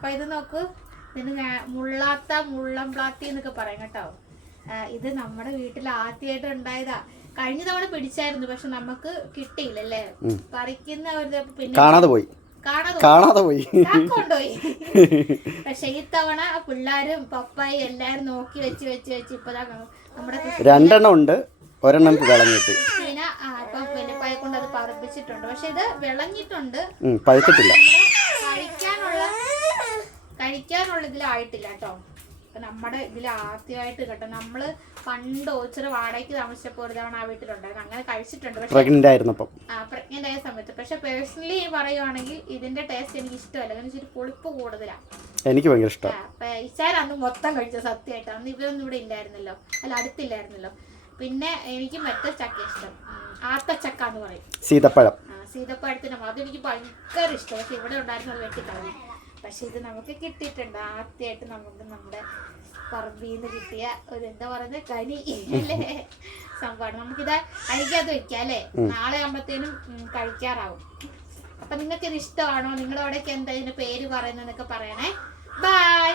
അപ്പൊ ഇത് നോക്കൂ, ഇതിന് മുള്ളാത്ത മുള്ളംപ്ലാത്തി എന്നൊക്കെ പറയും കേട്ടോ. ഇത് നമ്മുടെ വീട്ടിൽ ആദ്യമായിട്ട് ഉണ്ടായതാ. കഴിഞ്ഞ തവണ പിടിച്ചായിരുന്നു, പക്ഷെ നമുക്ക് കിട്ടിയില്ലല്ലേ. പറിക്കുന്ന ഒരു പിന്നെ കാണാതെ പോയി കൊണ്ടുപോയി. പക്ഷെ ഈ തവണ പിള്ളേരും പപ്പായും എല്ലാരും നോക്കി വെച്ച് വെച്ച് വെച്ച് ഇപ്പതാ നമ്മുടെ 2 ഉണ്ട്, 1 വിളഞ്ഞിട്ട്. പിന്നെ ഇപ്പൊ വലിയപ്പായെ കൊണ്ട് അത് പറപ്പിച്ചിട്ടുണ്ട്. പക്ഷെ ഇത് വിളഞ്ഞിട്ടുണ്ട്, പഴുത്തിട്ടില്ല. കഴിക്കാനുള്ള ഇതിലായിട്ടില്ല കേട്ടോ. നമ്മുടെ ഇതിൽ ആദ്യമായിട്ട് കേട്ടോ. നമ്മള് പണ്ട് ഓച്ചിറ വാടകയ്ക്ക് താമസിച്ചപ്പോൾ ഒരു തവണ ആ വീട്ടിലുണ്ടായിരുന്നു, അങ്ങനെ കഴിച്ചിട്ടുണ്ട്. പ്രഗ്നന്റ് ആയ സമയത്ത്. പക്ഷെ പേഴ്സണലി പറയുവാണെങ്കിൽ ഇതിന്റെ ടേസ്റ്റ് എനിക്ക് ഇഷ്ടമല്ല. കാരണം വെച്ചാൽ പുളിപ്പ് കൂടുതലാണ്. എനിക്ക് ഭയങ്കര ഇഷ്ടമാണ്. ഇച്ചാൻ അന്ന് മൊത്തം കഴിച്ച സത്യമായിട്ട്. അന്ന് ഇവരൊന്നും ഇവിടെ ഇല്ലായിരുന്നല്ലോ, അല്ല അടുത്തില്ലായിരുന്നല്ലോ. പിന്നെ എനിക്ക് മറ്റേ ചക്ക ഇഷ്ടം, ആത്തച്ചക്ക എന്ന് പറയും, സീതപ്പഴത്തിന്. അതെനിക്ക് ഭയങ്കര ഇഷ്ടം. പക്ഷെ ഇവിടെ ഉണ്ടായിരുന്നു, അത് വെട്ടിക്കളഞ്ഞു. പക്ഷെ ഇത് നമുക്ക് കിട്ടിയിട്ടുണ്ട് ആദ്യമായിട്ട്. നമുക്ക് നമ്മുടെ പറമ്പിൽ നിന്ന് കിട്ടിയ ഒരു എന്താ പറയുന്നത് കനി അല്ലേ സംഭവമാണ്. നമുക്കിത് കഴിക്കാതെ വെക്കാം അല്ലേ, നാളെ ആകുമ്പത്തേനും കഴിക്കാറാവും. അപ്പൊ നിങ്ങൾക്ക് ഇത് ഇഷ്ടമാണോ? നിങ്ങളുടെ അവിടേക്ക് എന്താ ഇതിന്റെ പേര് പറയുന്നതെന്നൊക്കെ പറയണേ. ബൈ.